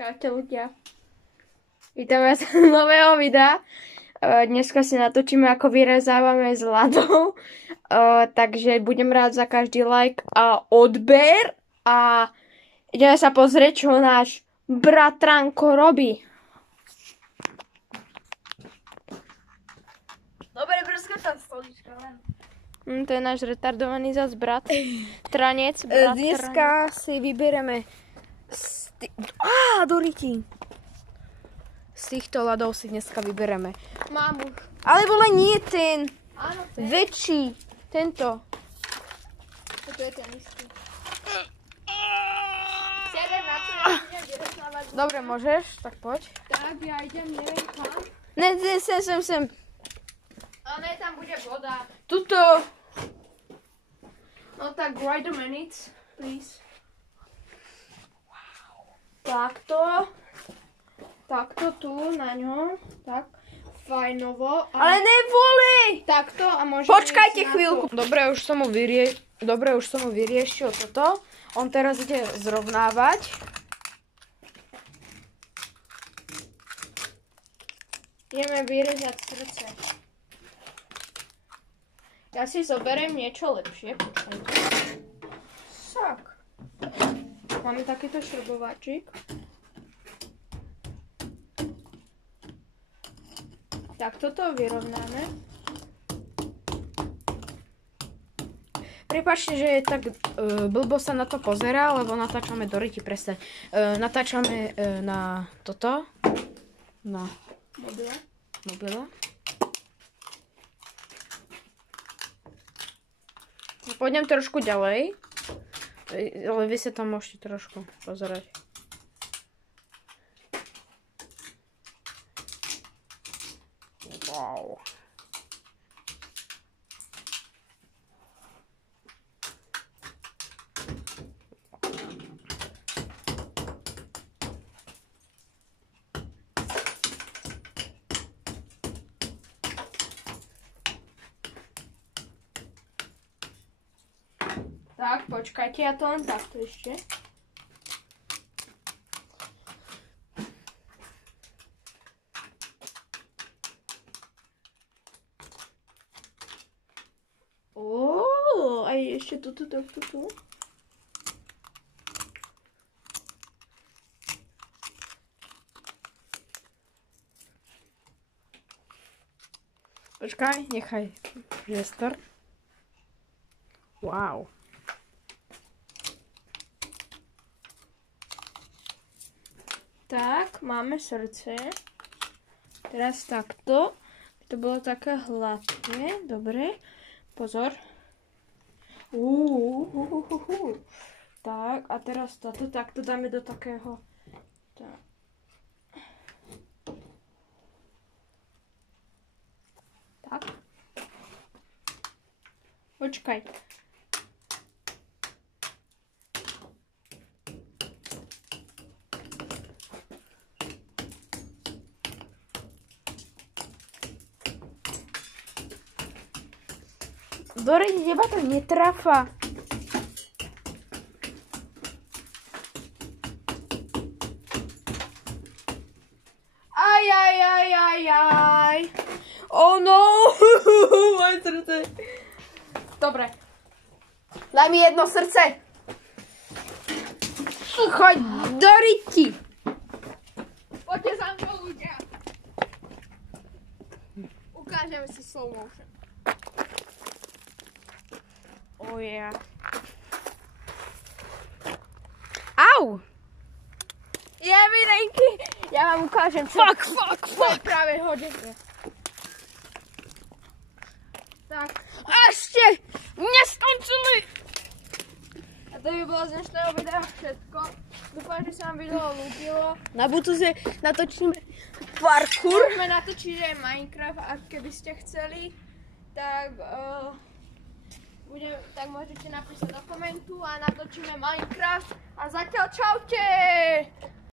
Čaute ľudia. Vítam vás z nového videa. Dneska si natočíme, ako vyrezávame s Ladou. Takže budem rád za každý like a odber. A ideme sa pozrieť, čo náš bratranko robí. Dobre, brsko tam stolička len. To je náš retardovaný zas brat. Tranec. Dneska si vybereme do ryti. Z týchto ľadov si dneska vybereme. Mám už. Ale vole, nie ten. Áno, ten. Väčší. Tento. Toto je ten istý. Sedem na to, idem vyreznávať. Dobre, môžeš, tak poď. Tak, ja idem, neviem kam. Ne, sem. Ale ne, tam bude voda. Tuto. No tak, wait a minute, please. Takto. Takto tu na ňom. Tak. Fajnovo. Ale nevoli. Takto a môžeme... Počkajte ísť na chvíľku. to. Dobre, už som mu vyriešil toto. On teraz ide zrovnávať. Ideme vyrezať srdce. Ja si zoberiem niečo lepšie. Počkajte. Sak. Máme takýto šrobováčik. Tak toto vyrovnáme. Prepáčte, že je tak blbo sa na to pozerá, lebo natáčame do ryti, presne. Natáčame na toto. Na mobile. Pôjdem trošku ďalej. Ale vy sa tam môžete trošku pozerať. Wow. Tak, počkajte, ja to len takto ešte. Aj ešte tuto, takto tu. Počkaj, nechaj priestor. Wow. Tak, máme srdce. Teraz takto. To bolo také hladké. Dobre. Pozor. Tak, a teraz toto takto dáme do takého. Tak. Tak. Počkaj. Dore, teba to netrafa. Aj. Oh no! Moje srdce. Dobre. Daj mi jedno srdce. Choď do ryti. Poďte za mnou, ľudia. Ukážeme si slow motion. Oh yeah. Au! Je mi rejky. Ja vám ukážem, čo... Fuck. Práve hodíme. Tak. A ešte neskončili. A to by bolo z dnešného videa všetko. Dúfam, že sa vám video ľúbilo. Na budúce natočíme parkour. Môžeme natočiť aj Minecraft, ak keby ste chceli. Tak... tak môžete napísať do komentu a natočíme Minecraft. A zatiaľ čaute!